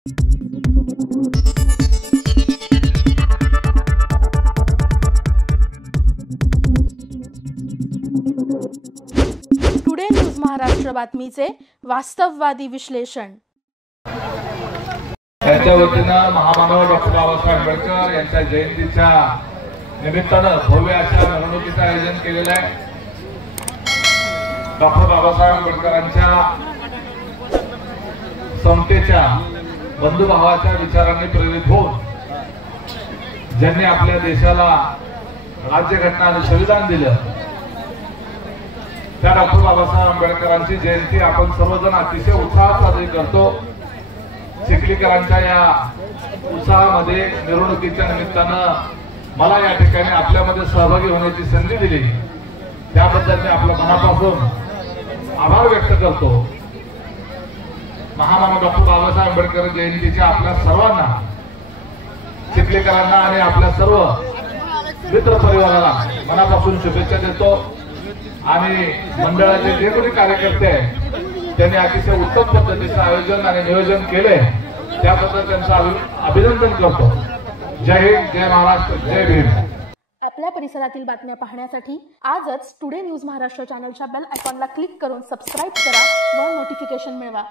Today news Maharashtra बातमीचे वास्तववादी विश्लेषण। त्याच्या वतीनं महामानव डॉक्टर बाबासाहेब आंबेडकर यांच्या जयंतीच्या निमित्तानं भव्य अशा मिरवणुकीचं आयोजन केलेलं आहे। डॉक्टर बाबासाहेब आंबेडकरांच्या समतेच्या बंधुभावाच्या विचारांनी प्रेरित होऊन ज्यांनी आपल्या देशाला राज्यघटना आणि संविधान दिलं, त्या डॉक्टर बाबासाहेब आंबेडकरांची जयंती आपण सर्वजण अतिशय उत्साहात साजरी करतो। चिखलीकरांच्या या उत्साहामध्ये मिरवणुकीच्या निमित्तानं मला या ठिकाणी आपल्यामध्ये सहभागी होण्याची संधी दिली, त्याबद्दल मी आपल्या मनापासून आभार व्यक्त करतो। महामानव डॉक्टर बाबासाहेब आंबेडकर जयंतीच्या आपल्या सर्वांना, चिखलीकरांना आणि आपल्या सर्व मित्र परिवाराला मनापासून शुभेच्छा देतो। आणि मंडळाचे जे कोणी कार्यकर्ते आहेत त्यांनी अतिशय उत्तम पद्धतीचं आयोजन आणि नियोजन केले, त्याबद्दल त्यांचं अभिनंदन करतो। जय हिंद, जय महाराष्ट्र, जय भीम। आपल्या परिसरातील बातम्या पाहण्यासाठी आजच टुडे न्यूज महाराष्ट्र चॅनलच्या बेल आयकॉनला क्लिक करून सबस्क्राइब करा व नोटिफिकेशन मिळवा।